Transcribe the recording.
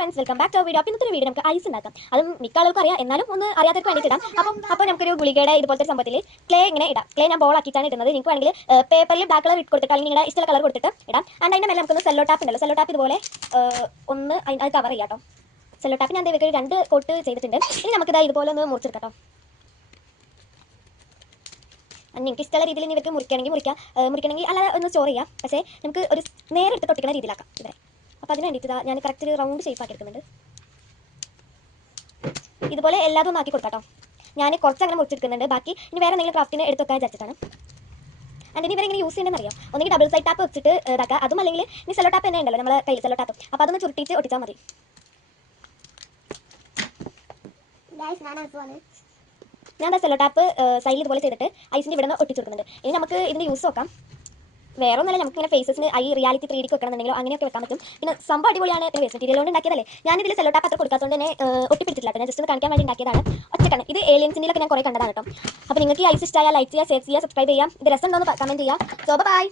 Friends, welcome back to video. അപ്പോൾ ഇന്നത്തെ video നമുക്ക് ഐസ് ഉണ്ടാക്കാം. അതും മിക്ക ആൾക്കും അറിയാം, എന്നാലും ഒന്ന് അറിയാത്തവർക്ക് വേണ്ടിയിട്ട് ഇടാം. അപ്പോൾ നമുക്കൊരു ഗുളികയുടെ ഇതുപോലത്തെ സംഭവത്തിൽ ക്ലേ ഇങ്ങനെ ഇടാം. ക്ലേ ഞാൻ ബോൾ ആക്കിയിട്ടാണ് ഇടുന്നത്. നിങ്ങൾക്ക് വേണമെങ്കിൽ പേപ്പറിൽ ബ്ലാക്ക് കളർ ഇട്ട് കൊടുത്തിട്ട് അല്ലെങ്കിൽ നിങ്ങളുടെ ഇഷ്ടമുള്ള കളർ കൊടുത്തിട്ട് ഇടാം. ആൻഡ് അതിൻ്റെ മേലെ നമുക്കൊന്ന് സെല്ലോ ടാപ്പ് ഉണ്ടല്ലോ, സെല്ലോ ടാപ്പ് ഇതുപോലെ ഒന്ന് അത് കവർ ചെയ്യാം കേട്ടോ. സെല്ലോ ടാപ്പ് ഞാൻ ഇവർക്ക് 2 കോട്ട് ചെയ്തിട്ടുണ്ട്. ഇനി നമുക്കിത് ഇതുപോലെ ഒന്ന് മുറിച്ചെടുക്കാം. നിങ്ങൾക്ക് ഇഷ്ടമുള്ള രീതിയിൽ ഇവർക്ക് മുറിക്കണമെങ്കിൽ അല്ലാതെ ഒന്ന് സ്റ്റോർ ചെയ്യാം. പക്ഷേ നമുക്ക് ഒരു നേരെ എടുത്ത് തൊട്ടിക്കുന്ന രീതിയിലാക്കാം ഇവരെ. അപ്പോൾ അതിന് വേണ്ടിയിട്ട് ഞാൻ കറക്റ്റ് ഒരു റൗണ്ട് ഷേപ്പ് ആക്കി എടുക്കുന്നുണ്ട്. ഇതുപോലെ എല്ലാതും ഒന്ന് ആക്കി കൊടുക്കാം. ഞാൻ കുറച്ച് അങ്ങനെ മുറിച്ചെടുക്കുന്നുണ്ട്. ബാക്കി ഇനി വേറെ എന്തെങ്കിലും ക്രാഫ്റ്റിന് എടുത്ത് വെക്കാൻ വിചാരിച്ചിട്ടാണ്. ആൻഡ് ഇനി ഇവരെങ്ങനെ യൂസ് ചെയ്യണമെന്ന് അറിയാം. ഒന്നെങ്കിൽ ഡബിൾ സൈഡ് ടാപ്പ് വെച്ചിട്ട് ഇതാക്കുക, അതും അല്ലെങ്കിൽ ഇനി സെല്ലോ ടാപ്പ് തന്നെ ഉണ്ടല്ലോ നമ്മളെ കയ്യിൽ സെല്ലോ ടാപ്പ്. അപ്പോൾ അതൊന്ന് ചുരുട്ടിയിട്ട് ഒട്ടിച്ചാൽ മതി. ഞാൻ സെല്ലോ ടാപ്പ് സൈഡിൽ ഇതുപോലെ ചെയ്തിട്ട് ഐസിൻ്റെ ഇവിടെ നിന്ന് ഒട്ടിച്ചു കൊടുക്കുന്നുണ്ട്. ഇനി നമുക്ക് ഇതിൻ്റെ യൂസ് നോക്കാം. വേറെ ഒന്നല്ല, നമുക്ക് ഇങ്ങനെ ഫേസസിന് റിയാലിറ്റി 3D വെക്കണമെന്നുണ്ടെങ്കിലോ അങ്ങനെയൊക്കെ വെക്കാൻ പറ്റും. പിന്നെ സംഭവം അടിപൊളിയാണ്. പിന്നെ വേസ്റ്റ് മെറ്റീരിയൽ കൊണ്ട് ഉണ്ടാക്കിയതല്ലേ. ഞാനിതിൽ സെല്ലോ ടാപ്പ് അത്ര കൊടുക്കാത്തതുകൊണ്ട് തന്നെ ഒട്ടിപ്പിടിച്ചിട്ടില്ല. ഞാൻ ജസ്റ്റ് ഒന്ന് കാണിക്കാൻ വേണ്ടി ഉണ്ടാക്കിയതാണ്. ഒറ്റക്കാണ് ഇത്. ഏലിയൻസിൻ്റെയൊക്കെ ഞാൻ കുറേ കണ്ടതാണ് കേട്ടോ. അപ്പോൾ നിങ്ങൾക്ക് ഈ ഐസ് ഇഷ്ടമായാൽ ലൈക്ക് ചെയ്യുക, ഷെയർ ചെയ്യുക, സബ്സ്ക്രൈബ് ചെയ്യാം. ഇത് രസം ഉണ്ടോ എന്ന് കമൻറ്റ് ചെയ്യാം. So by.